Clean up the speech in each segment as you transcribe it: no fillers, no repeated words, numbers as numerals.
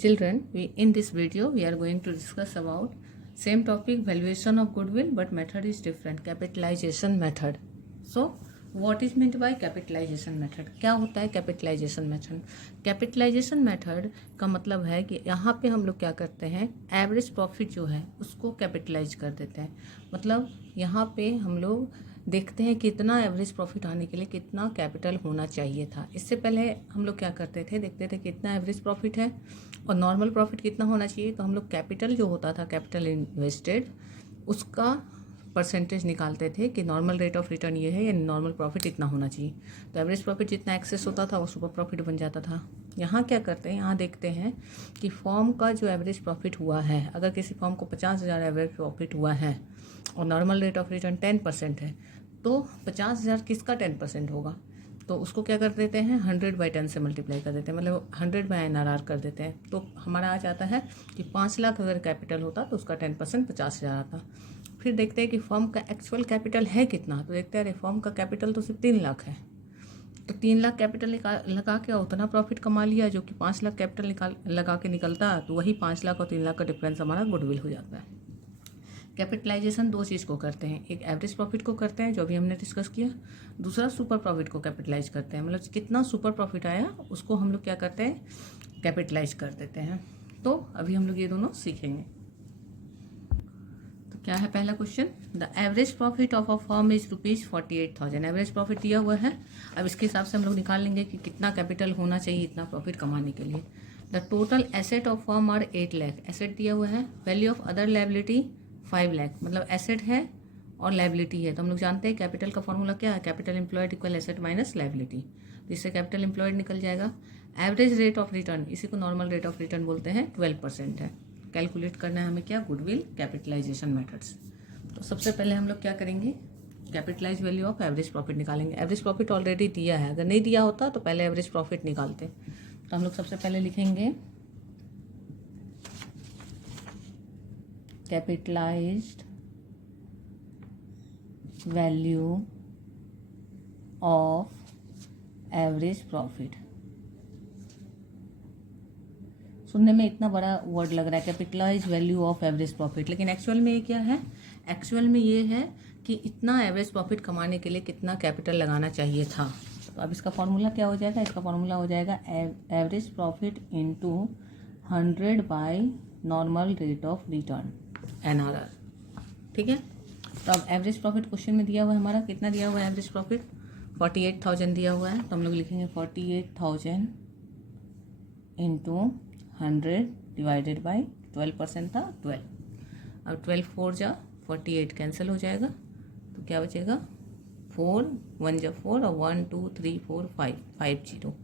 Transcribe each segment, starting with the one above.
Children, in this video we are going to discuss about same topic, valuation of goodwill, but method is different, capitalization method. So what is meant by capitalization method? क्या होता है capitalisation method? Capitalisation method का मतलब है कि यहाँ पे हम लोग क्या करते हैं, एवरेज प्रॉफिट जो है उसको कैपिटलाइज कर देते हैं। मतलब यहाँ पे हम लोग देखते हैं कितना एवरेज प्रॉफिट आने के लिए कितना कैपिटल होना चाहिए था। इससे पहले हम लोग क्या करते थे, देखते थे कितना एवरेज प्रॉफिट है और नॉर्मल प्रॉफिट कितना होना चाहिए। तो हम लोग कैपिटल जो होता था, कैपिटल इन्वेस्टेड, उसका परसेंटेज निकालते थे कि नॉर्मल रेट ऑफ रिटर्न ये है या नॉर्मल प्रॉफिट इतना होना चाहिए। तो एवरेज प्रॉफिट जितना एक्सेस होता था वो सुपर प्रॉफिट बन जाता था। यहाँ क्या करते हैं, यहाँ देखते हैं कि फॉर्म का जो एवरेज प्रॉफिट हुआ है, अगर किसी फॉर्म को 50,000 एवरेज प्रॉफिट हुआ है और नॉर्मल रेट ऑफ रिटर्न 10% है, तो 50,000 किसका 10% होगा? तो उसको क्या कर देते हैं, 100/10 से मल्टीप्लाई कर देते हैं, मतलब 100/NRR कर देते हैं। तो हमारा आ जाता है कि 5 लाख अगर कैपिटल होता तो उसका 10% 50,000 आता। फिर देखते हैं कि फर्म का एक्चुअल कैपिटल है कितना, तो देखते हैं अरे फर्म का कैपिटल तो सिर्फ 3 लाख है, तो 3 लाख कैपिटल लगा के उतना प्रॉफिट कमा लिया, जो कि 5 लाख कैपिटल लगा के निकलता, तो वही 5 लाख और 3 लाख का डिफरेंस हमारा गुडविल हो जाता है। कैपिटलाइजेशन दो चीज़ को करते हैं, एक एवरेज प्रॉफिट को करते हैं जो अभी हमने डिस्कस किया, दूसरा सुपर प्रॉफिट को कैपिटलाइज करते हैं। मतलब कितना सुपर प्रॉफिट आया उसको हम लोग क्या करते हैं, कैपिटलाइज कर देते हैं। तो अभी हम लोग ये दोनों सीखेंगे। तो क्या है पहला question, the average profit of a firm is ₹48,000। Average profit दिया हुआ है, अब इसके हिसाब से हम लोग निकाल लेंगे कि कितना कैपिटल होना चाहिए इतना प्रॉफिट कमाने के लिए। The total asset of firm are 8 lakh, asset दिया हुआ है। Value of other liability 5 lakh, मतलब एसेट है और लायबिलिटी है। तो हम लोग जानते हैं कैपिटल का फॉर्मूला क्या है, capital employed equal asset minus liability. तो इससे कैपिटल एम्प्लॉयड निकल जाएगा। एवरेज रेट ऑफ रिटर्न, इसी को नॉर्मल रेट ऑफ रिटर्न बोलते हैं, 12% है। कैलकुलेट करना है हमें क्या, गुडविल कैपिटलाइजेशन मेथड्स। तो सबसे पहले हम लोग क्या करेंगे, capitalise value of average profit निकालेंगे। एवरेज प्रॉफिट ऑलरेडी दिया है, अगर नहीं दिया होता तो पहले एवरेज प्रॉफिट निकालते। तो हम लोग सबसे पहले लिखेंगे capitalised value of average profit. सुनने में इतना बड़ा वर्ड लग रहा है, capitalise value of average profit, लेकिन एक्चुअल में ये क्या है, एक्चुअल में ये है कि इतना एवरेज प्रॉफिट कमाने के लिए कितना कैपिटल लगाना चाहिए था। तो अब इसका फॉर्मूला क्या हो जाएगा, इसका फॉर्मूला हो जाएगा average profit into 100 by normal rate of return, NRR। ठीक है। तो अब एवरेज प्रॉफिट क्वेश्चन में दिया हुआ है हमारा, कितना दिया हुआ है एवरेज प्रॉफिट, 48,000 दिया हुआ है। तो हम लोग लिखेंगे 48,000 इंटू 100 डिवाइडेड बाई 12% था 12। अब 12 4 जा 48 कैंसिल हो जाएगा, तो क्या बचेगा 4 1 जा 4 और 1 2 3 4 5 जीरो।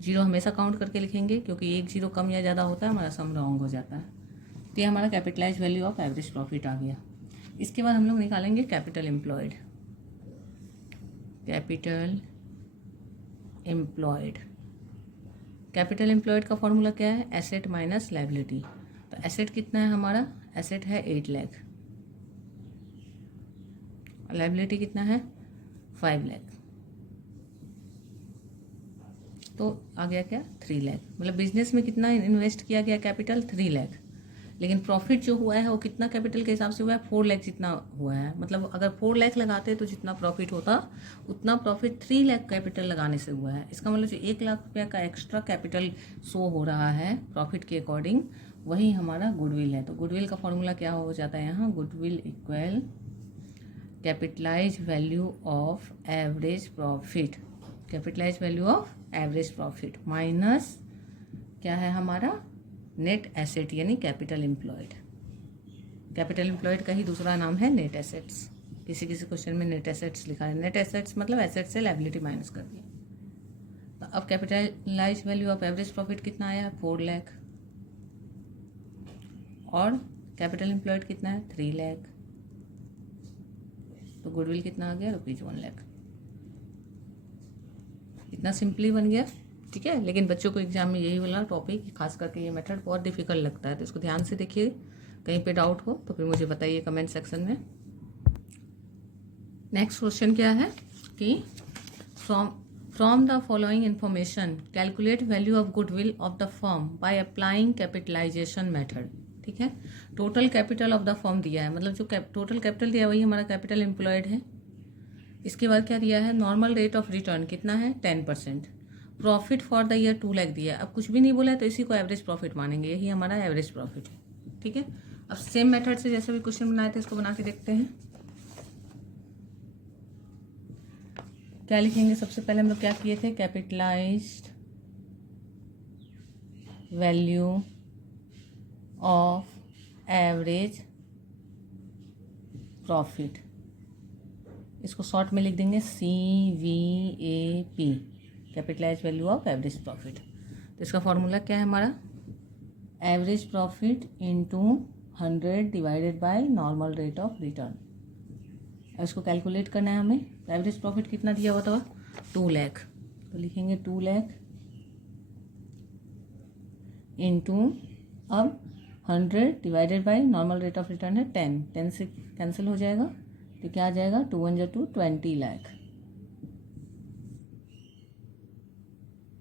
जीरो हमेशा काउंट करके लिखेंगे क्योंकि एक जीरो कम या ज़्यादा होता है हमारा सम रॉन्ग हो जाता है। तो ये हमारा capitalise value of average profit आ गया। इसके बाद हम लोग निकालेंगे capital employed. Capital employed, capital employed का फॉर्मूला क्या है, एसेट माइनस लायबिलिटी। तो एसेट कितना है हमारा, एसेट है 8 लाख, लायबिलिटी कितना है 5 लाख, तो आ गया क्या 3 लाख। मतलब बिजनेस में कितना इन्वेस्ट किया गया कैपिटल 3 लाख, लेकिन प्रॉफिट जो हुआ है वो कितना कैपिटल के हिसाब से हुआ है, 4 लाख जितना हुआ है। मतलब अगर 4 लाख लगाते तो जितना प्रॉफिट होता उतना प्रॉफिट 3 लाख कैपिटल लगाने से हुआ है। इसका मतलब जो 1 लाख रुपया का एक्स्ट्रा कैपिटल शो हो रहा है प्रॉफिट के अकॉर्डिंग, वही हमारा गुडविल है। तो गुडविल का फॉर्मूला क्या हो जाता है यहाँ, goodwill equal capitalise value of average profit, capitalise value of average profit minus क्या है हमारा, नेट एसेट यानी कैपिटल एम्प्लॉयड। कैपिटल एम्प्लॉयड का ही दूसरा नाम है नेट एसेट्स। किसी किसी क्वेश्चन में नेट एसेट्स लिखा है, नेट एसेट्स मतलब एसेट से लायबिलिटी माइनस कर दिया। तो अब capitalise value of average profit कितना आया, 4 लाख, और कैपिटल एम्प्लॉयड कितना है 3 लाख, तो गुडविल कितना आ गया, ₹1 लाख। इतना सिंपली बन गया। ठीक है, लेकिन बच्चों को एग्जाम में यही वाला टॉपिक, खास करके ये मेथड बहुत डिफिकल्ट लगता है, तो इसको ध्यान से देखिए। कहीं पे डाउट हो तो फिर मुझे बताइए कमेंट सेक्शन में। नेक्स्ट क्वेश्चन क्या है कि from the following information calculate value of goodwill of the firm by applying capitalisation method. ठीक है, total capital of the firm दिया है, मतलब जो टोटल कैपिटल दिया है वही हमारा कैपिटल एम्प्लॉयड है। इसके बाद क्या दिया है, नॉर्मल रेट ऑफ रिटर्न कितना है 10%। Profit for the year 2 lakh दिया है, अब कुछ भी नहीं बोला है तो इसी को एवरेज प्रॉफिट मानेंगे, यही हमारा एवरेज प्रॉफिट है। ठीक है, अब सेम मेथड से जैसे भी क्वेश्चन बनाए थे इसको बना के देखते हैं। क्या लिखेंगे, सबसे पहले हम लोग क्या किए थे, capitalised value of average profit, इसको शॉर्ट में लिख देंगे CVAP, capitalise value of average profit. तो इसका फॉर्मूला क्या है हमारा, average profit into 100 divided by normal rate of return. अब इसको कैलकुलेट करना है हमें, तो एवरेज प्रॉफिट कितना दिया हुआ था 2 लाख, तो लिखेंगे 2 लाख इंटू, अब 100 divided by normal rate of return है 10 से कैंसिल हो जाएगा, तो क्या आ जाएगा 2 1 2 20 लाख।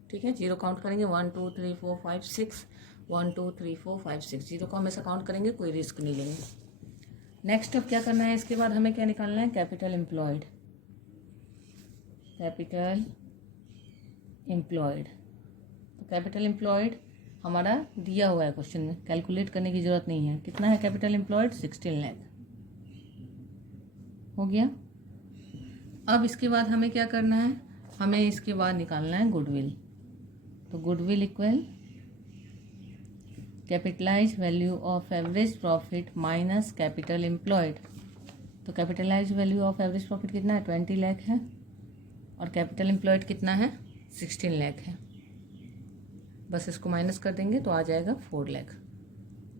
ठीक है, जीरो काउंट करेंगे 1 2 3 4 5 6, 1 2 3 4 5 6, जीरो को हमेशा काउंट करेंगे, कोई रिस्क नहीं लेंगे। नेक्स्ट अब क्या करना है, इसके बाद हमें क्या निकालना है, कैपिटल एम्प्लॉयड। कैपिटल एम्प्लॉयड, तो कैपिटल एम्प्लॉयड हमारा दिया हुआ है क्वेश्चन में, कैलकुलेट करने की जरूरत नहीं है। कितना है कैपिटल एम्प्लॉयड, 16 लाख हो गया। अब इसके बाद हमें क्या करना है, हमें इसके बाद निकालना है गुडविल। तो goodwill equal capitalise value of average profit minus capital employed. तो capitalise value of average profit कितना है 20 लाख है, और कैपिटल एम्प्लॉयड कितना है 16 लाख है। बस इसको माइनस कर देंगे तो आ जाएगा 4 लाख।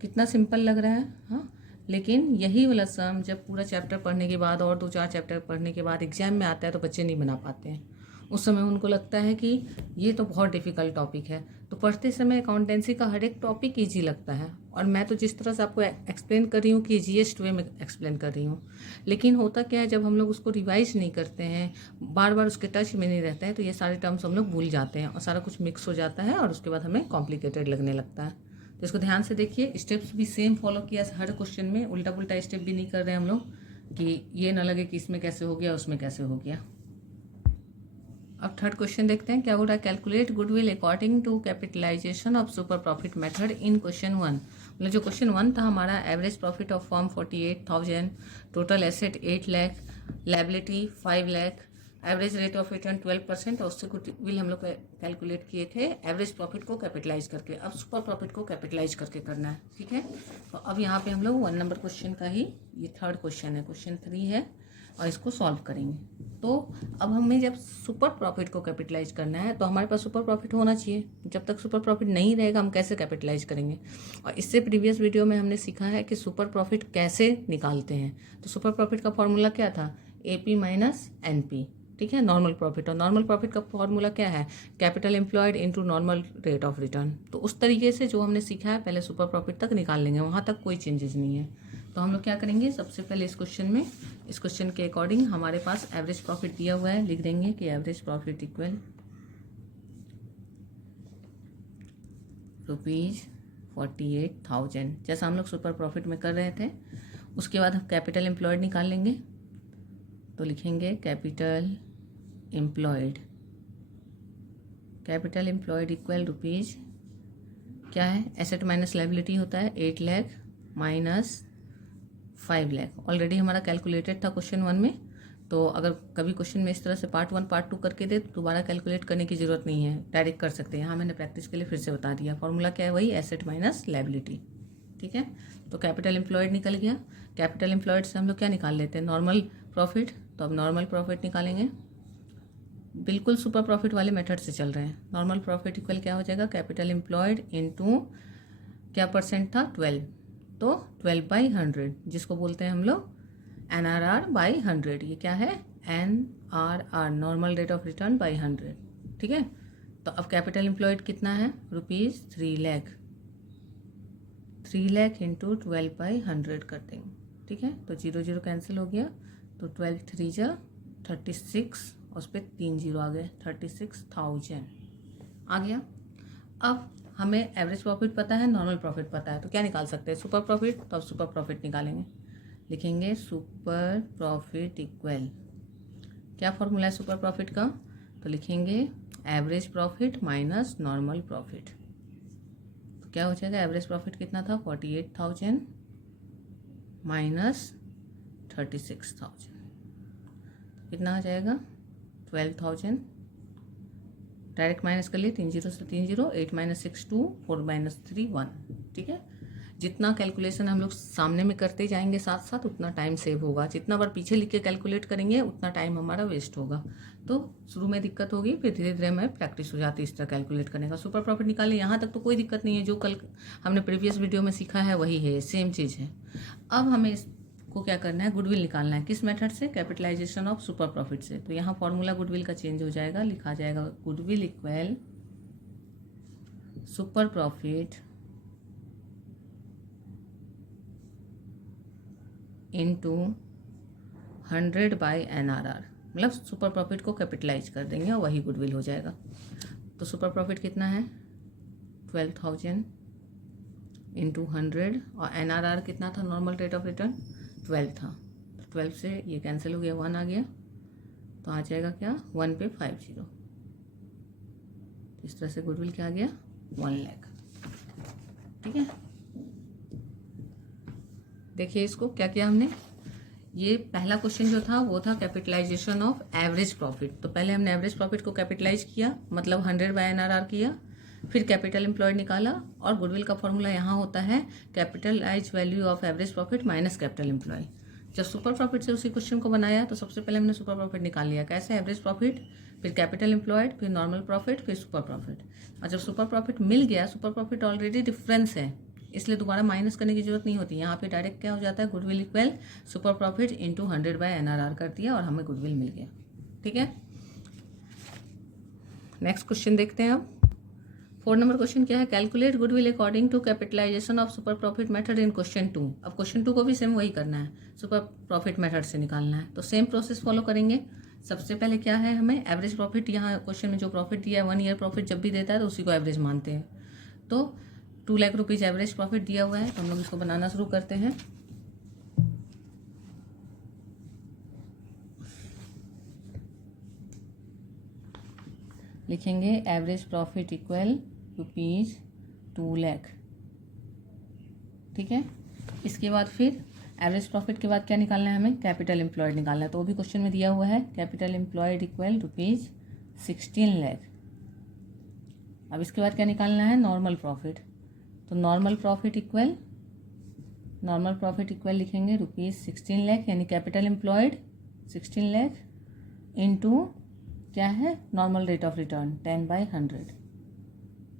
कितना सिंपल लग रहा है, हाँ। लेकिन यही वाला सम जब पूरा चैप्टर पढ़ने के बाद और 2-4 चैप्टर पढ़ने के बाद एग्जाम में आता है तो बच्चे नहीं बना पाते हैं। उस समय उनको लगता है कि ये तो बहुत डिफ़िकल्ट टॉपिक है। तो पढ़ते समय अकाउंटेंसी का हर एक टॉपिक ईजी लगता है, और मैं तो जिस तरह से आपको एक्सप्लेन कर रही हूँ कि ईजीएस्ट वे में एक्सप्लेन कर रही हूँ। लेकिन होता क्या है, जब हम लोग उसको रिवाइज नहीं करते हैं, बार बार उसके टच में नहीं रहते हैं, तो ये सारे टर्म्स हम लोग भूल जाते हैं और सारा कुछ मिक्स हो जाता है और उसके बाद हमें कॉम्प्लिकेटेड लगने लगता है। तो इसको ध्यान से देखिए, स्टेप्स भी सेम फॉलो किया हर क्वेश्चन में, उल्टा पुल्टा स्टेप भी नहीं कर रहे हैं हम लोग कि ये ना लगे कि इसमें कैसे हो गया उसमें कैसे हो गया। अब थर्ड क्वेश्चन देखते हैं क्या हो रहा है, calculate goodwill according to capitalisation of super profit method in question 1। मतलब जो क्वेश्चन 1 था हमारा, average profit of firm 48,000, total asset 8 lakh, liability 5 lakh, average rate of return 12%, और उससे गुडविल हम लोग कैलकुलेट किए थे एवरेज प्रॉफिट को कैपिटलाइज करके। अब सुपर प्रॉफिट को कैपिटलाइज करके करना है। ठीक है, तो अब यहाँ पे हम लोग 1 नंबर क्वेश्चन का ही, ये थर्ड क्वेश्चन है, क्वेश्चन 3 है, और इसको सॉल्व करेंगे। तो अब हमें जब सुपर प्रॉफिट को कैपिटलाइज करना है तो हमारे पास सुपर प्रॉफिट होना चाहिए। जब तक सुपर प्रॉफिट नहीं रहेगा हम कैसे कैपिटलाइज करेंगे। और इससे प्रीवियस वीडियो में हमने सीखा है कि सुपर प्रॉफिट कैसे निकालते हैं। तो सुपर प्रॉफिट का फॉर्मूला क्या था, AP माइनस NP। ठीक है, नॉर्मल प्रॉफिट, और नॉर्मल प्रॉफिट का फॉर्मूला क्या है, capital employed into normal rate of return. तो उस तरीके से जो हमने सीखा है पहले सुपर प्रॉफिट तक निकाल लेंगे, वहाँ तक कोई चेंजेस नहीं है। तो हम लोग क्या करेंगे, सबसे पहले इस क्वेश्चन के अकॉर्डिंग हमारे पास एवरेज प्रॉफिट दिया हुआ है, लिख देंगे कि एवरेज प्रॉफिट इक्वल ₹48,000, जैसा हम लोग सुपर प्रॉफिट में कर रहे थे। उसके बाद हम कैपिटल एम्प्लॉयड निकाल लेंगे, तो लिखेंगे कैपिटल एम्प्लॉयड इक्वल रुपीज़ क्या है, एसेट माइनस लायबिलिटी होता है 8 लाख माइनस 5 लाख। ऑलरेडी हमारा कैलकुलेटेड था क्वेश्चन 1 में, तो अगर कभी क्वेश्चन में इस तरह से पार्ट 1 पार्ट 2 करके दे तो दोबारा कैलकुलेट करने की जरूरत नहीं है, डायरेक्ट कर सकते हैं। यहाँ मैंने प्रैक्टिस के लिए फिर से बता दिया, फॉर्मूला क्या है वही, एसेट माइनस लायबिलिटी। ठीक है, तो कैपिटल एम्प्लॉयड निकल गया। कैपिटल एम्प्लॉयड से हम लोग क्या निकाल लेते हैं, नॉर्मल प्रॉफिट। तो अब नॉर्मल प्रॉफिट निकालेंगे, बिल्कुल सुपर प्रॉफिट वाले मेथड से चल रहे हैं। नॉर्मल प्रॉफिट इक्वल क्या हो जाएगा, कैपिटल एम्प्लॉयड इनटू क्या परसेंट था 12, तो 12/100, जिसको बोलते हैं हम लोग NRR/100। ये क्या है, NRR, normal rate of written by 100। ठीक है, तो अब कैपिटल एम्प्लॉयड कितना है, ₹3 लाख, 3 लाख इंटू 12/100 कर देंगे। ठीक है, तो 0 0 कैंसिल हो गया, तो 12 3 जा 36 और उस पर 3 जीरो आ गए, 36,000 आ गया। अब हमें एवरेज प्रॉफिट पता है, नॉर्मल प्रॉफिट पता है, तो क्या निकाल सकते हैं? Super profit. तो अब सुपर प्रॉफिट निकालेंगे, लिखेंगे सुपर प्रॉफिट इक्वल, क्या फॉर्मूला है सुपर प्रॉफिट का? तो लिखेंगे average profit minus normal profit. तो क्या हो जाएगा? एवरेज प्रॉफिट कितना था? 48,000 माइनस 36,000 कितना आ जाएगा? 12,000। डायरेक्ट माइनस कर लिए, 3 जीरो से 3 जीरो, 8 माइनस 6 2, 4 माइनस 3 1। ठीक है, जितना कैलकुलेशन हम लोग सामने में करते जाएंगे साथ साथ उतना टाइम सेव होगा। जितना बार पीछे लिख के कैलकुलेट करेंगे उतना टाइम हमारा वेस्ट होगा। तो शुरू में दिक्कत होगी, फिर धीरे धीरे हमें प्रैक्टिस हो जाती है इस तरह कैलकुलेट करने का। सुपर प्रॉफिट निकालें, यहाँ तक तो कोई दिक्कत नहीं है, जो कल हमने प्रीवियस वीडियो में सीखा है वही है, सेम चीज़ है। अब हमें इसको क्या करना है? गुडविल निकालना है। किस मेथड से? कैपिटलाइजेशन ऑफ सुपर प्रॉफिट से। तो यहाँ फॉर्मूला गुडविल का चेंज हो जाएगा, लिखा जाएगा goodwill equal super profit into 100 by NRR, मतलब सुपर प्रॉफिट को कैपिटलाइज कर देंगे और वही गुडविल हो जाएगा। तो सुपर प्रॉफिट कितना है? 12,000 इंटू 100 और NRR कितना था? नॉर्मल रेट ऑफ रिटर्न 12 था। तो 12 से ये कैंसिल हो गया, 1 आ गया, तो आ जाएगा क्या? 1 पे 50। इस तरह से गुडविल क्या आ गया? 1 लाख। ठीक है, देखिए इसको क्या किया हमने। ये पहला क्वेश्चन जो था वो था कैपिटलाइजेशन ऑफ एवरेज प्रॉफिट। तो पहले हमने एवरेज प्रॉफिट को कैपिटलाइज किया, मतलब 100 बाय NRR किया, फिर कैपिटल एम्प्लॉयड निकाला, और गुडविल का फॉर्मूला यहाँ होता है capitalise value of average profit minus capital employ. जब सुपर प्रॉफिट से उसी क्वेश्चन को बनाया तो सबसे पहले हमने सुपर प्रॉफिट निकाल लिया। कैसे? एवरेज प्रॉफिट, फिर कैपिटल एम्प्लॉयड, फिर नॉर्मल प्रॉफिट, फिर सुपर प्रॉफिट। और जब सुपर प्रॉफिट मिल गया, सुपर प्रॉफिट ऑलरेडी डिफरेंस है, इसलिए दोबारा माइनस करने की जरूरत नहीं होती। यहाँ पे डायरेक्ट क्या हो जाता है? Goodwill equal super profit into 100 by NRR कर दिया और हमें गुडविल मिल गया। ठीक है, नेक्स्ट क्वेश्चन देखते हैं। अब 4 नंबर क्वेश्चन क्या है? Calculate goodwill according to capitalisation of super profit method in question 2। अब क्वेश्चन 2 को भी सेम वही करना है, सुपर प्रॉफिट मेथड से निकालना है। तो सेम प्रोसेस फॉलो करेंगे। सबसे पहले क्या है? हमें एवरेज प्रॉफिट, यहाँ क्वेश्चन में जो प्रॉफिट दिया है 1 ईयर प्रॉफिट जब भी देता है तो उसी को एवरेज मानते हैं। तो 2 लाख रुपीज एवरेज प्रॉफिट दिया हुआ है, तो हम लोग इसको बनाना शुरू करते हैं। लिखेंगे average profit equal rupees 2 lakh. ठीक है, इसके बाद फिर एवरेज प्रॉफिट के बाद क्या निकालना है? हमें कैपिटल एम्प्लॉयड निकालना है। तो वो भी क्वेश्चन में दिया हुआ है, capital employed equal rupees 16 lakh. अब इसके बाद क्या निकालना है? Normal profit. तो नॉर्मल प्रॉफिट इक्वल लिखेंगे रुपीज 16 लाख, यानी कैपिटल एम्प्लॉयड 16 लाख इंटू क्या है? Normal rate of return 10 by 100।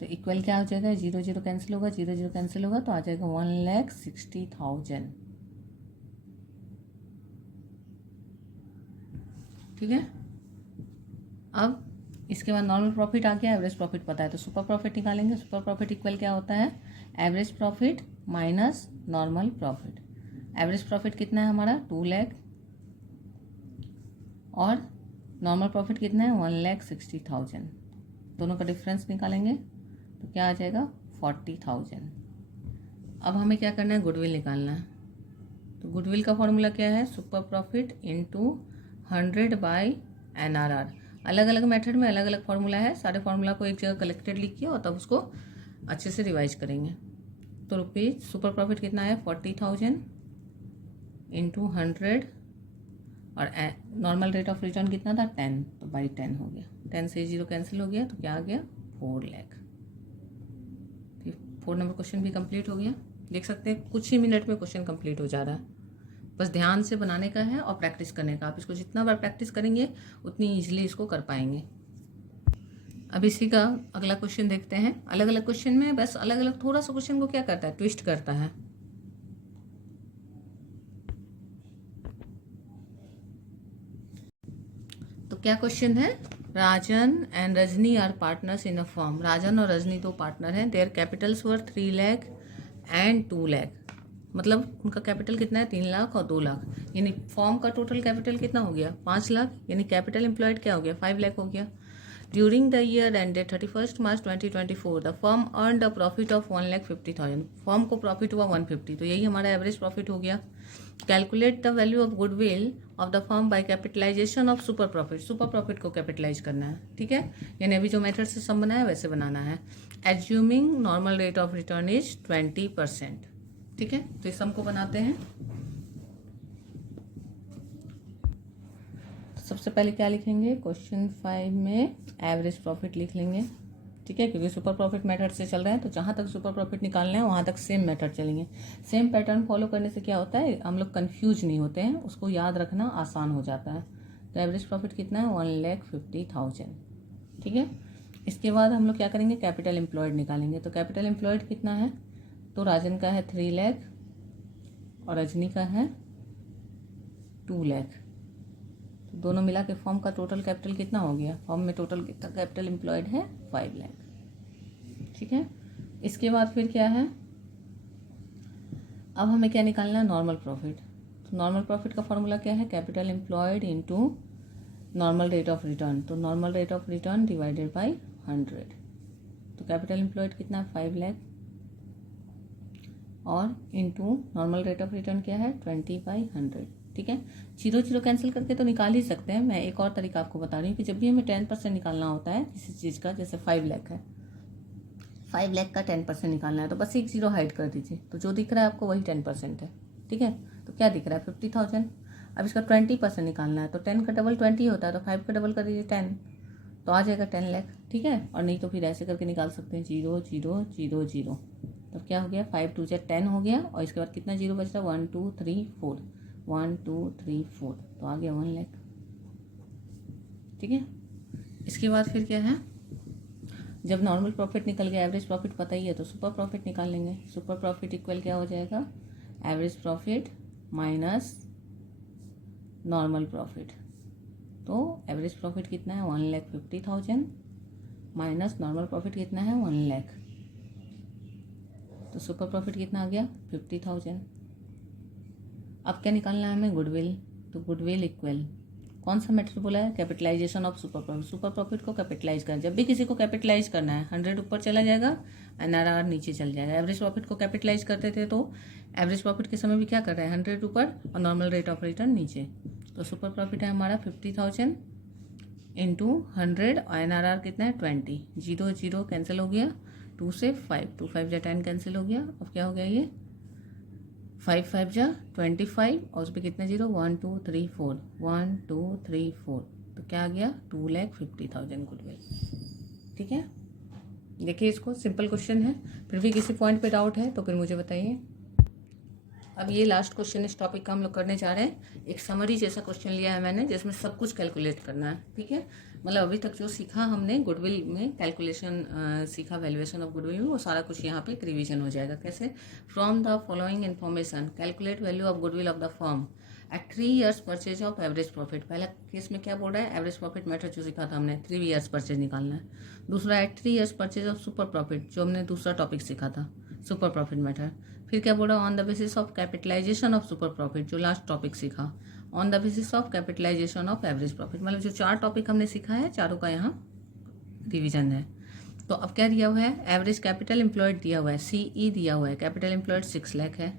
तो इक्वल क्या हो जाएगा? 0 0 कैंसिल होगा, 0 0 कैंसिल होगा, तो आ जाएगा 1,60,000। ठीक है, अब इसके बाद नॉर्मल प्रॉफिट आ गया, एवरेज प्रॉफिट पता है, तो सुपर प्रॉफिट निकालेंगे। सुपर प्रॉफिट इक्वल क्या होता है? Average profit minus normal profit. Average profit कितना है हमारा? 2 लाख, और नॉर्मल प्रॉफिट कितना है? 1,60,000। दोनों का डिफरेंस निकालेंगे तो क्या आ जाएगा? 40,000। अब हमें क्या करना है? गुडविल निकालना है। तो गुडविल का फॉर्मूला क्या है? Super profit into 100 by NRR। अलग अलग मेथड में अलग अलग फार्मूला है, सारे फार्मूला को एक जगह कलेक्टेड लिखिए और तब उसको अच्छे से रिवाइज करेंगे। तो रुपीज सुपर प्रॉफिट कितना है? 40,000 इंटू 100, और नॉर्मल रेट ऑफ रिटर्न कितना था? 10, तो बाई 10 हो गया। 10 से 0 कैंसिल हो गया, तो क्या आ गया? 4 लाख। 4 नंबर क्वेश्चन भी कंप्लीट हो गया। देख सकते हैं कुछ ही मिनट में क्वेश्चन कंप्लीट हो जा रहा है। बस ध्यान से बनाने का है और प्रैक्टिस करने का। आप इसको जितना बार प्रैक्टिस करेंगे उतनी ईजिली इसको कर पाएंगे। अब इसी का अगला क्वेश्चन देखते हैं। अलग अलग क्वेश्चन में बस अलग अलग थोड़ा सा क्वेश्चन को क्या करता है? ट्विस्ट करता है। तो क्या क्वेश्चन है? Rajan and Rajni are partners in a firm. Rajan और रजनी दो पार्टनर हैं। Their capitals were 3 lakh and 2 lakh. मतलब उनका कैपिटल कितना है 3 लाख और 2 लाख, यानी फॉर्म का टोटल कैपिटल कितना हो गया 5 लाख, यानी कैपिटल एम्प्लॉयड क्या हो गया 5 लाख हो गया। During the year ended 31 March 2024 the firm earn a profit of 1,50,000, firm को प्रॉफिट हुआ 150, तो यही हमारा एवरेज प्रॉफिट हो गया। Calculate the value of goodwill of the firm by capitalisation of super profit, super profit को कैपिटलाइज करना है, ठीक है, यानी अभी जो मेथड से सम बनाया वैसे बनाना है। Assuming normal rate of return is 20%, ठीक है। तो इस सम को बनाते हैं। तो सबसे पहले क्या लिखेंगे, क्वेश्चन 5 में एवरेज प्रॉफिट लिख लेंगे, ठीक है, क्योंकि सुपर प्रॉफिट मेथड से चल रहा है तो जहाँ तक सुपर प्रॉफिट निकालना है वहाँ तक सेम मेथड चलेंगे। सेम पैटर्न फॉलो करने से क्या होता है, हम लोग कंफ्यूज नहीं होते हैं, उसको याद रखना आसान हो जाता है। तो एवरेज प्रॉफिट कितना है 1,50,000, ठीक है। इसके बाद हम लोग क्या करेंगे, कैपिटल एम्प्लॉयड निकालेंगे। तो कैपिटल एम्प्लॉयड कितना है, तो राजन का है 3 लाख और रजनी का है 2 लाख, तो दोनों मिला के फॉर्म का टोटल कैपिटल कितना हो गया, फॉर्म में टोटल कितना कैपिटल एम्प्लॉयड है 5 लाख, ठीक है। इसके बाद फिर क्या है, अब हमें क्या निकालना है, नॉर्मल प्रॉफिट। तो नॉर्मल प्रॉफिट का फॉर्मूला क्या है, capital employed into normal rate of return, तो normal rate of return divided by 100। तो कैपिटल एम्प्लॉयड कितना है 5 लाख और into normal rate of return क्या है 20/100, ठीक है। 0 कैंसिल करके तो निकाल ही सकते हैं। मैं एक और तरीका आपको बता रही हूँ कि जब भी हमें 10% निकालना होता है किसी चीज़ का, जैसे 5 लाख है, 5 लाख का 10% निकालना है तो बस एक 0 हाइड कर दीजिए, तो जो दिख रहा है आपको वही 10% है, ठीक है। तो क्या दिख रहा है 50,000। अब इसका 20% निकालना है तो 10 का डबल 20 होता है, तो 5 का डबल कर दीजिए 10, तो आ जाएगा 10 लाख, ठीक है। और नहीं तो फिर ऐसे करके निकाल सकते हैं 0 0 0 0, तो क्या हो गया 5 2 10 हो गया, और इसके बाद कितना 0 बच रहा 1 2 3 4, 1 2 3 4, तो आ गया 1 लाख, ठीक है। इसके बाद फिर क्या है, जब नॉर्मल प्रॉफिट निकल गया, एवरेज प्रॉफिट पता ही है, तो सुपर प्रॉफिट निकाल लेंगे। सुपर प्रॉफिट इक्वल क्या हो जाएगा, average profit minus normal profit. तो एवरेज प्रॉफिट कितना है 1,50,000 माइनस नॉर्मल प्रॉफिट कितना है 1 लाख, तो सुपर प्रॉफिट कितना आ गया 50,000। अब क्या निकालना है हमें, गुडविल। तो गुडविल इक्वल कौन सा मेथड बोला है, capitalisation of super profit. Super profit को कैपिटलाइज करना, जब भी किसी को कैपिटलाइज करना है 100 ऊपर चला जाएगा, NRR नीचे चल जाएगा। एवरेज प्रॉफिट को कैपिटलाइज करते थे तो एवरेज प्रॉफिट के समय भी क्या कर रहे हैं 100 ऊपर और नॉर्मल रेट ऑफ रिटर्न नीचे। तो सुपर प्रॉफिट है हमारा 50,000 इंटू 100 और NRR कितना है 20, 0 0 कैंसिल हो गया, 2 से 5, 2 5 जा 10 कैंसिल हो गया। अब क्या हो गया ये 5 5 जा 25 और उस पर कितना 0 1 2 3 4, 1 2 3 4, तो क्या आ गया 2,50,000 गुडविल, ठीक है। देखिए इसको सिंपल क्वेश्चन है, फिर भी किसी पॉइंट पे डाउट है तो फिर मुझे बताइए। अब ये लास्ट क्वेश्चन इस टॉपिक का हम लोग करने जा रहे हैं। एक समरी जैसा क्वेश्चन लिया है मैंने, जिसमें सब कुछ कैलकुलेट करना है, ठीक है। मतलब अभी तक जो सीखा हमने गुडविल में कैलकुलेशन सीखा, वैल्यूएशन ऑफ गुडविल में, वो सारा कुछ यहाँ पे एक रिवीजन हो जाएगा। कैसे, from the following information calculate value of goodwill of the firm at 3 years purchase of average profit. पहला केस में क्या बोल रहा है, एवरेज प्रॉफिट मेथड जो सीखा था हमने 3 years परचेज निकालना है। दूसरा at 3 years purchase of super profit, जो हमने दूसरा टॉपिक सीखा था सुपर प्रॉफिट मेथड। फिर क्या बोल रहा है, on the basis of capitalisation of super profit, जो लास्ट टॉपिक सीखा। On the basis of capitalisation of average profit, मतलब जो 4 टॉपिक हमने सीखा है चारों का यहाँ रिवीजन है। तो अब क्या दिया हुआ है, एवरेज कैपिटल एम्प्लॉयड दिया हुआ है, CE दिया हुआ है, कैपिटल एम्प्लॉयड 6 लाख है।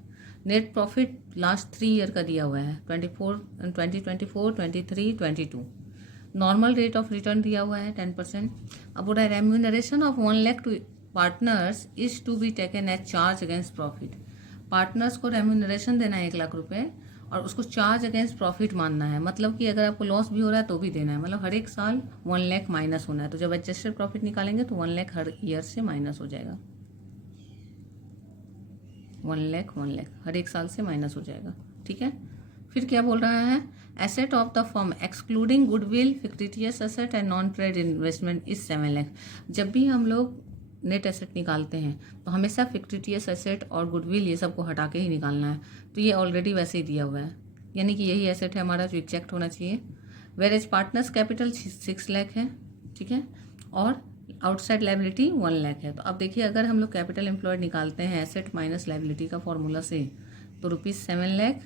नेट प्रॉफिट लास्ट 3 ईयर का दिया हुआ है 2024 23 22। नॉर्मल रेट ऑफ रिटर्न दिया हुआ है 10%। अब बोला remuneration of 1 lakh to partners is to be taken as charge against profit. Partners को रेम्यूनरेशन देना है 1 लाख रुपए और उसको चार्ज अगेंस्ट प्रॉफिट मानना है, मतलब कि अगर आपको लॉस भी हो रहा है तो भी देना है, मतलब हर एक साल 1 लाख माइनस होना है। तो जब एडजस्टेड प्रॉफिट निकालेंगे तो 1 लाख हर ईयर से माइनस हो जाएगा, 1 लाख हर एक साल से माइनस हो जाएगा, ठीक है। फिर क्या बोल रहा है, asset of the firm excluding goodwill fictitious asset and non trade investment is 7 lakh. जब भी हम लोग नेट एसेट निकालते हैं तो हमेशा फिक्टिशियस एसेट और गुडविल ये सब को हटा के ही निकालना है। तो ये ऑलरेडी वैसे ही दिया हुआ है, यानी कि यही एसेट है हमारा जो एग्जैक्ट होना चाहिए। Whereas partners capital 6 lakh है, ठीक है, और आउटसाइड लाइबिलिटी 1 लाख है। तो अब देखिए अगर हम लोग कैपिटल एम्प्लॉयड निकालते हैं एसेट माइनस लाइबिलिटी का फॉर्मूला से, तो ₹7 लाख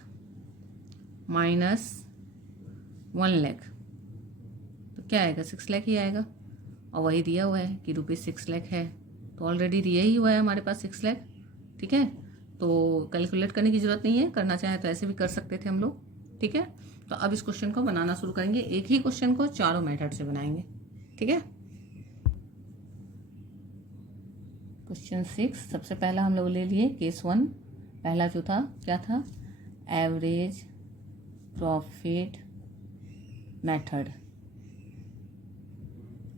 माइनस 1 लाख, तो क्या आएगा? 6 लाख ही आएगा। और वही दिया हुआ है कि ₹6 लाख है, तो ऑलरेडी दिया ही हुआ है हमारे पास 6 लाख। ठीक है, तो कैलकुलेट करने की ज़रूरत नहीं है, करना चाहे तो ऐसे भी कर सकते थे हम लोग। ठीक है, तो अब इस क्वेश्चन को बनाना शुरू करेंगे। एक ही क्वेश्चन को चारों मेथड से बनाएंगे। ठीक है, क्वेश्चन 6 सबसे पहला हम लोग ले लिए केस 1। पहला जो था क्या था? Average profit method.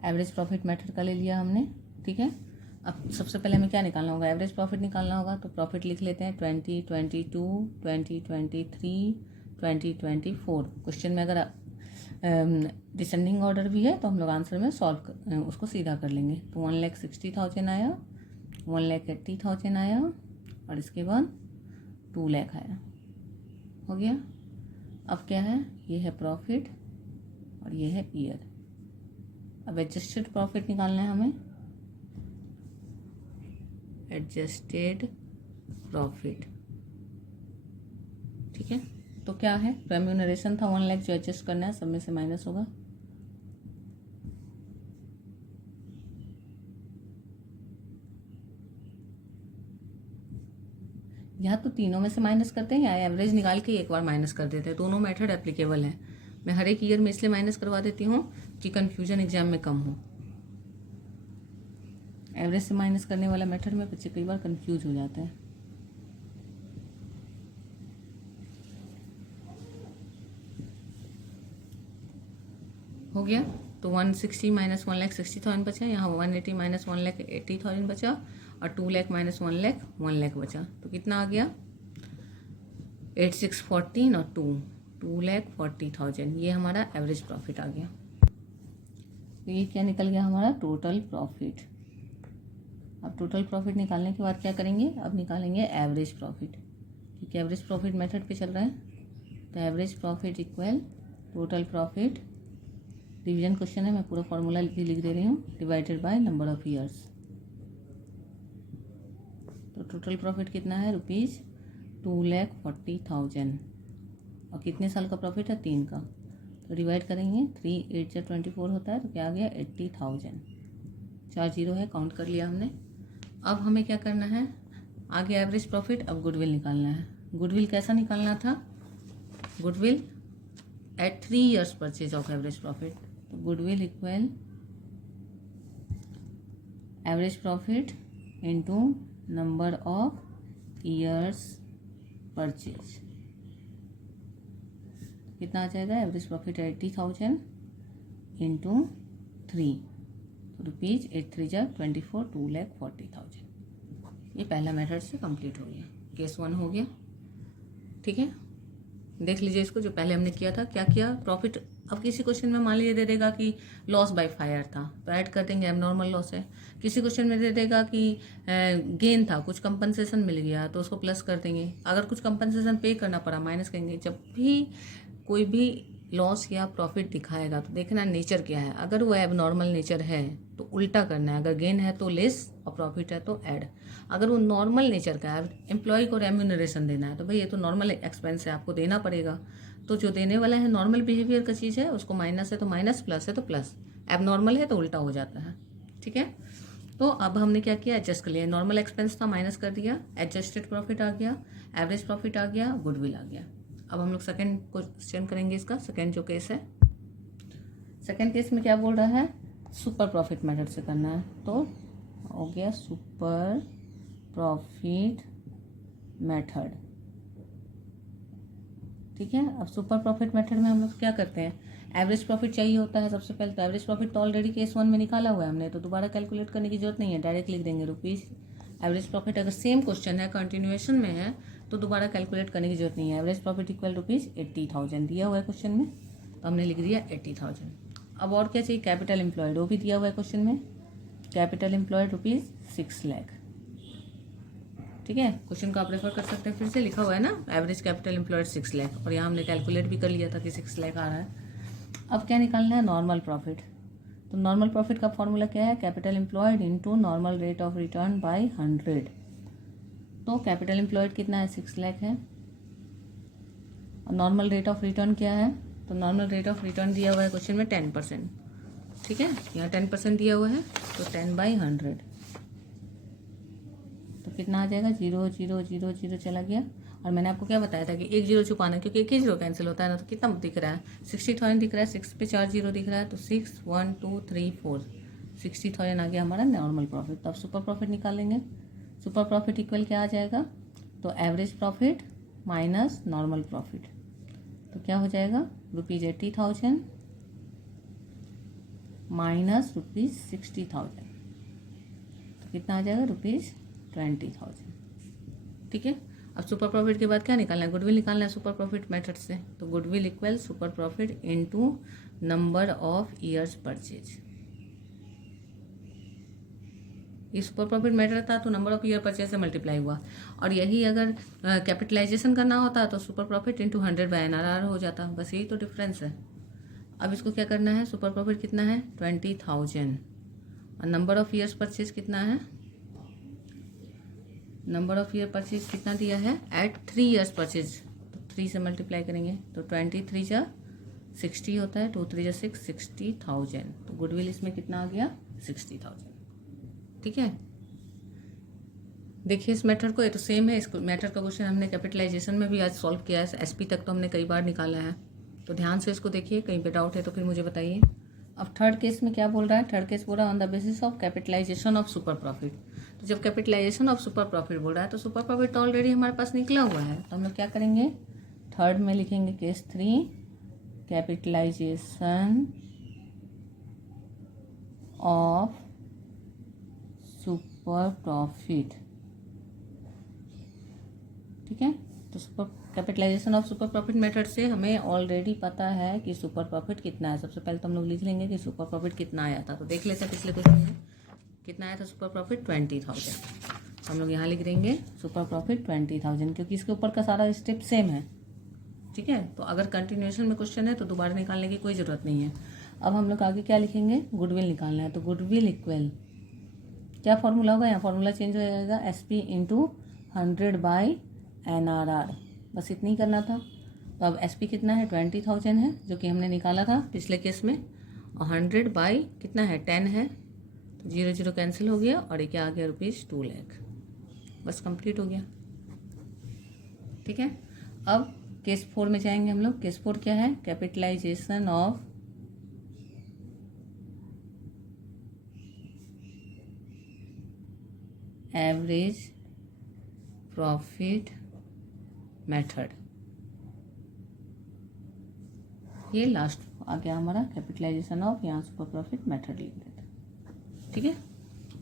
Average profit method का ले लिया हमने। ठीक है, अब सबसे पहले हमें क्या निकालना होगा? एवरेज प्रॉफिट निकालना होगा। तो प्रॉफिट लिख लेते हैं 2022, 2023, 2024। क्वेश्चन में अगर डिसेंडिंग ऑर्डर भी है तो हम लोग आंसर में सॉल्व उसको सीधा कर लेंगे। तो 1,60,000 आया, 1,80,000 आया, और इसके बाद 2 लाख आया। हो गया। अब क्या है? ये है प्रॉफिट और ये है ईयर। अब एडजस्टेड प्रॉफिट निकालना है हमें। Adjusted profit. ठीक है, तो क्या है? रेम्यूनरेशन था 1 लाख, जो एडजस्ट करना है सब में से माइनस होगा। यहाँ तो तीनों में से माइनस करते हैं या एवरेज निकाल के एक बार माइनस कर देते हैं। दोनों मेथड एप्लीकेबल है। मैं हर एक ईयर में इसलिए माइनस करवा देती हूँ कि कंफ्यूजन एग्जाम में कम हो। एवरेज से माइनस करने वाला मेथड में बच्चे कई बार कंफ्यूज हो जाते हैं। हो गया। तो 160 माइनस 1,60,000 बचा, यहाँ 180 माइनस 1,80,000 बचा, और 2 लाख माइनस 1 लाख 1 लाख बचा। तो कितना आ गया? 8614 और 2,40,000। ये हमारा एवरेज प्रॉफिट आ गया। तो ये क्या निकल गया? हमारा टोटल प्रॉफिट। अब टोटल प्रॉफिट निकालने के बाद क्या करेंगे? अब निकालेंगे एवरेज प्रॉफिट, क्योंकि एवरेज प्रॉफिट मेथड पे चल रहा है। तो average profit equal total profit, revision question है, मैं पूरा फॉर्मूला भी लिख दे रही हूँ, divided by number of years. तो टोटल प्रॉफिट कितना है? ₹2,40,000। और कितने साल का प्रॉफिट है? 3 का। तो डिवाइड करेंगे, 3 8 या 24 होता है, तो क्या आ गया? 80,000। 4 जीरो है, काउंट कर लिया हमने। अब हमें क्या करना है? आगे एवरेज प्रॉफिट, अब गुडविल निकालना है। गुडविल कैसा निकालना था? Goodwill at 3 years purchase of average profit. तो goodwill equal average profit into number of years purchase. कितना आ जाएगा? एवरेज प्रॉफिट 80,000 इंटू 3, तो ₹8,3 = 2,40,000। ये पहला मेथड से कंप्लीट हो गया। केस 1 हो गया। ठीक है, देख लीजिए इसको, जो पहले हमने किया था। क्या किया? प्रॉफिट। अब किसी क्वेश्चन में मान लीजिए दे देगा कि लॉस बाय फायर था, तो ऐड कर देंगे, एबनॉर्मल लॉस है। किसी क्वेश्चन में दे देगा कि गेन था, कुछ कंपनसेशन मिल गया, तो उसको प्लस कर देंगे। अगर कुछ कंपनसेशन पे करना पड़ा, माइनस करेंगे। जब भी कोई भी लॉस या प्रॉफिट दिखाएगा तो देखना नेचर क्या है। अगर वो एबनॉर्मल नेचर है तो उल्टा करना है, अगर गेन है तो लेस और प्रॉफिट है तो ऐड। अगर वो नॉर्मल नेचर का है, एम्प्लॉय को रेम्यूनरेशन देना है, तो भाई ये तो नॉर्मल एक्सपेंस है, आपको देना पड़ेगा। तो जो देने वाला है नॉर्मल बिहेवियर का चीज़ है, उसको माइनस है तो माइनस, प्लस है तो प्लस, एबनॉर्मल है तो उल्टा हो जाता है। ठीक है, तो अब हमने क्या किया? एडजस्ट कर लिया। नॉर्मल एक्सपेंस था, माइनस कर दिया, एडजस्टेड प्रॉफिट आ गया, एवरेज प्रॉफिट आ गया, गुडविल आ गया। अब हम लोग सेकंड क्वेश्चन करेंगे इसका। सेकंड जो केस है, सेकंड केस में क्या बोल रहा है? सुपर प्रॉफिट मेथड से करना है। तो हो गया सुपर प्रॉफिट मेथड। ठीक है, अब सुपर प्रॉफिट मेथड में हम लोग क्या करते हैं? एवरेज प्रॉफिट चाहिए होता है सबसे पहले। तो एवरेज प्रॉफिट तो ऑलरेडी केस 1 में निकाला हुआ है हमने, तो दोबारा कैलकुलेट करने की जरूरत नहीं है, डायरेक्ट लिख देंगे रुपीज़ एवरेज प्रॉफिट। अगर सेम क्वेश्चन है, कंटिन्यूएशन में है, तो दोबारा कैलकुलेट करने की जरूरत नहीं है। एवरेज प्रॉफिट इक्वल ₹80,000 दिया हुआ है क्वेश्चन में, तो हमने लिख दिया 80,000। अब और क्या चाहिए? कैपिटल एम्प्लॉयड, वो भी दिया हुआ है क्वेश्चन में। Capital employed ₹6 lakh. ठीक है, क्वेश्चन को आप रेफर कर सकते हैं, फिर से लिखा हुआ है ना, एवरेज कैपिटल एम्प्लॉयड 6 लाख, और यहाँ हमने कैलकुलेट भी कर लिया था कि 6 लाख आ रहा है। अब क्या निकालना है? Normal profit. तो नॉर्मल प्रॉफिट का फॉर्मूला क्या है? Capital employed into normal rate of return by 100। तो कैपिटल एम्प्लॉयड कितना है? 6 लाख है, और नॉर्मल रेट ऑफ रिटर्न क्या है, तो नॉर्मल रेट ऑफ रिटर्न दिया हुआ है क्वेश्चन में 10%। ठीक है, यहाँ 10% दिया हुआ है, तो 10/100 तो कितना आ जाएगा, 0 0 0 0 चला गया। और मैंने आपको क्या बताया था कि एक जीरो छुपाना, क्योंकि एक ही जीरो कैंसिल होता है ना, तो कितना दिख रहा है, 60,000 दिख रहा है, 6 पे 4 जीरो दिख रहा है, तो 6 1 2 3 4 60,000 आ गया हमारा नॉर्मल प्रॉफिट। तो अब सुपर प्रॉफिट निकालेंगे। सुपर प्रॉफिट इक्वल क्या आ जाएगा, तो average profit minus normal profit, तो क्या हो जाएगा, ₹80,000 माइनस ₹60,000, तो कितना आ जाएगा, ₹20,000। ठीक है, अब सुपर प्रॉफिट के बाद क्या निकालना है, गुडविल निकालना है सुपर प्रॉफिट मेथड से। तो goodwill equal super profit into number of years purchase. ये सुपर प्रॉफिट मेथड था तो नंबर ऑफ ईयर परचेज से मल्टीप्लाई हुआ, और यही अगर कैपिटलाइजेशन करना होता तो सुपर प्रॉफिट इंटू 100/NRR हो जाता। बस यही तो डिफरेंस है। अब इसको क्या करना है, सुपर प्रॉफिट कितना है, 20,000, और नंबर ऑफ ईयर्स परचेज कितना है, नंबर ऑफ ईयर परचेज कितना दिया है, एट 3 ईयर्स परचेज, तो 3 से मल्टीप्लाई करेंगे तो 23 जा 60 होता है, 2 3 जा 6, 60,000। तो गुडविल इसमें कितना आ गया, 60,000। ठीक है, देखिए इस मेथड को, ये तो सेम है। इस मेथड का क्वेश्चन हमने कैपिटलाइजेशन में भी आज सॉल्व किया है, एसपी तक तो हमने कई बार निकाला है, तो ध्यान से इसको देखिए, कहीं पे डाउट है तो फिर मुझे बताइए। अब थर्ड केस में क्या बोल रहा है, थर्ड केस बोल रहा है on the basis of capitalisation of super profit. तो जब कैपिटलाइजेशन ऑफ सुपर प्रॉफिट बोल रहा है तो सुपर प्रॉफिट तो ऑलरेडी हमारे पास निकला हुआ है, तो हम लोग क्या करेंगे, थर्ड में लिखेंगे case 3 capitalisation of super profit. ठीक है, तो super capitalisation of super profit method से हमें ऑलरेडी पता है कि सुपर प्रॉफिट कितना है। सबसे पहले तो हम लोग लिख लेंगे कि सुपर प्रॉफिट कितना आया था, तो देख लेते हैं पिछले क्वेश्चन में कितना आया था सुपर प्रॉफिट, 20,000। हम लोग यहाँ लिख देंगे सुपर प्रॉफिट 20,000, क्योंकि इसके ऊपर का सारा स्टेप सेम है। ठीक है, तो अगर कंटिन्यूएशन में क्वेश्चन है तो दोबारा निकालने की कोई ज़रूरत नहीं है। अब हम लोग आगे क्या लिखेंगे, गुडविल निकालना है, तो गुडविल इक्वल क्या फॉर्मूला होगा, यहाँ फॉर्मूला चेंज हो जाएगा, SP इंटू 100/NRR, बस इतनी ही करना था। तो अब SP कितना है, 20,000 है, जो कि हमने निकाला था पिछले केस में, और 100 बाई कितना है, 10 है, तो 0 0 कैंसिल हो गया, और ये क्या आ गया, ₹2 लाख। बस कंप्लीट हो गया। ठीक है, अब केस 4 में जाएंगे हम लोग। केस 4 क्या है, capitalisation of average profit method. ये लास्ट आ गया हमारा कैपिटलाइजेशन ऑफ, यहाँ सुपर प्रॉफिट मेथड लिख देते हैं। ठीक है,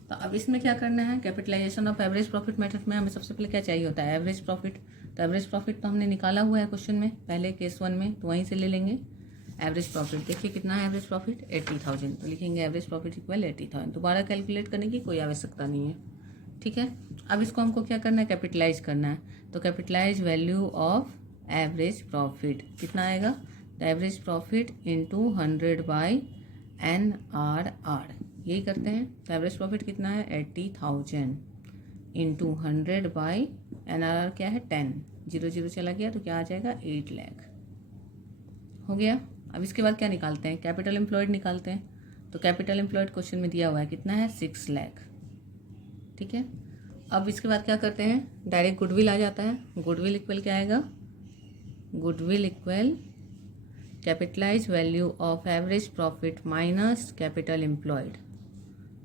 तो अब इसमें क्या करना है, capitalisation of average profit method में हमें सबसे पहले क्या चाहिए होता है, एवरेज प्रॉफिट। तो एवरेज प्रॉफिट तो हमने निकाला हुआ है क्वेश्चन में पहले केस 1 में, तो वहीं से ले लेंगे एवरेज प्रॉफिट। देखिए कितना है एवरेज प्रॉफिट, 80,000, तो लिखेंगे एवरेज प्रॉफिट इक्वल 80,000। दोबारा कैलकुलेट करने की कोई आवश्यकता नहीं है। ठीक है, अब इसको हमको क्या करना है, कैपिटलाइज करना है। तो capitalise value of average profit कितना आएगा, the average profit into 100/NRR, यही करते हैं। तो एवरेज प्रॉफिट कितना है, 80,000 इंटू 100/NRR क्या है, 10, 0 0 चला गया, तो क्या आ जाएगा, 8 लाख हो गया। अब इसके बाद क्या निकालते हैं, कैपिटल एम्प्लॉयड निकालते हैं। तो कैपिटल एम्प्लॉयड क्वेश्चन में दिया हुआ है कितना है, 6 लाख। ठीक है, अब इसके बाद क्या करते हैं, डायरेक्ट गुडविल आ जाता है। गुडविल इक्वल क्या आएगा, goodwill equal capitalise value of average profit minus capital employed.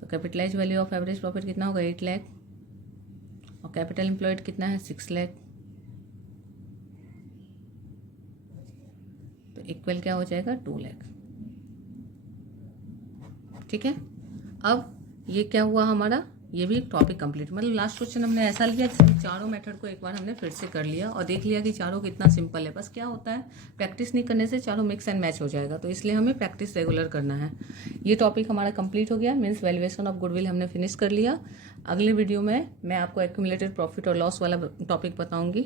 तो capitalise value of average profit कितना होगा, 8 लाख, और कैपिटल एम्प्लॉयड कितना है, 6 लाख, तो इक्वल क्या हो जाएगा, 2 लाख। ठीक है, अब ये क्या हुआ हमारा, ये भी टॉपिक कंप्लीट। मतलब लास्ट क्वेश्चन हमने ऐसा लिया जिसमें चारों मेथड को एक बार हमने फिर से कर लिया और देख लिया कि चारों कितना सिंपल है। बस क्या होता है, प्रैक्टिस नहीं करने से चारों मिक्स एंड मैच हो जाएगा, तो इसलिए हमें प्रैक्टिस रेगुलर करना है। ये टॉपिक हमारा कंप्लीट हो गया, मीन्स वैल्यूएशन ऑफ गुडविल हमने फिनिश कर लिया। अगले वीडियो में मैं आपको एक्यूमुलेटेड प्रॉफिट और लॉस वाला टॉपिक बताऊँगी,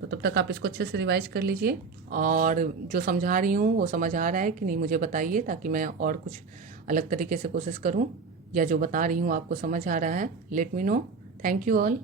तो तब तक आप इसको अच्छे से रिवाइज कर लीजिए, और जो समझा रही हूँ वो समझ आ रहा है कि नहीं मुझे बताइए, ताकि मैं और कुछ अलग तरीके से कोशिश करूँ, या जो बता रही हूँ आपको समझ आ रहा है, let me know. Thank you all.